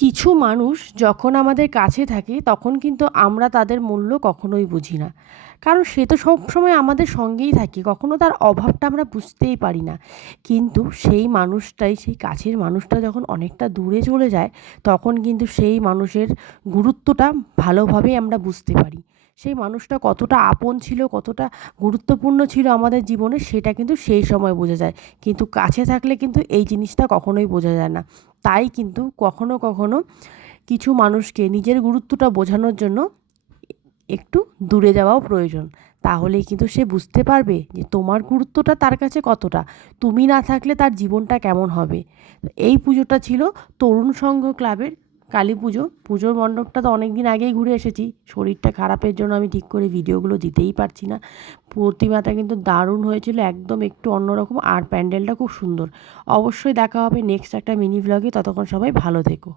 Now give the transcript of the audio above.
কিছু মানুষ যখন আমাদের কাছে থাকে তখন কিন্তু আমরা তাদের মূল্য কখনোই বুঝি না। কারণ সে তো সবসময় আমাদের সঙ্গেই থাকে, কখনো তার অভাবটা আমরা বুঝতেই পারি না। কিন্তু সেই মানুষটাই, সেই কাছের মানুষটা যখন অনেকটা দূরে চলে যায়, তখন কিন্তু সেই মানুষের গুরুত্বটা ভালোভাবেই আমরা বুঝতে পারি। সেই মানুষটা কতটা আপন ছিল, কতটা গুরুত্বপূর্ণ ছিল আমাদের জীবনে, সেটা কিন্তু সেই সময় বোঝা যায়। কিন্তু কাছে থাকলে কিন্তু এই জিনিসটা কখনোই বোঝা যায় না। তাই কিন্তু কখনো কখনো কিছু মানুষকে নিজের গুরুত্বটা বোঝানোর জন্য একটু দূরে যাওয়াও প্রয়োজন। তাহলেই কিন্তু সে বুঝতে পারবে যে তোমার গুরুত্বটা তার কাছে কতটা, তুমি না থাকলে তার জীবনটা কেমন হবে। এই পুজোটা ছিল তরুণ সংঘ ক্লাবের কালী পুজো। পুজোর মণ্ডপটা তো অনেক দিন আগেই ঘুরে এসেছি, শরীরটা খারাপের জন্য আমি ঠিক করে ভিডিওগুলো দিতেই পারছি না। প্রতিমাটা কিন্তু দারুণ হয়েছিল, একদম একটু অন্যরকম, আর প্যান্ডেলটা খুব সুন্দর। অবশ্যই দেখা হবে নেক্সট একটা মিনি ভ্লগে, ততক্ষণ সবাই ভালো থেকো।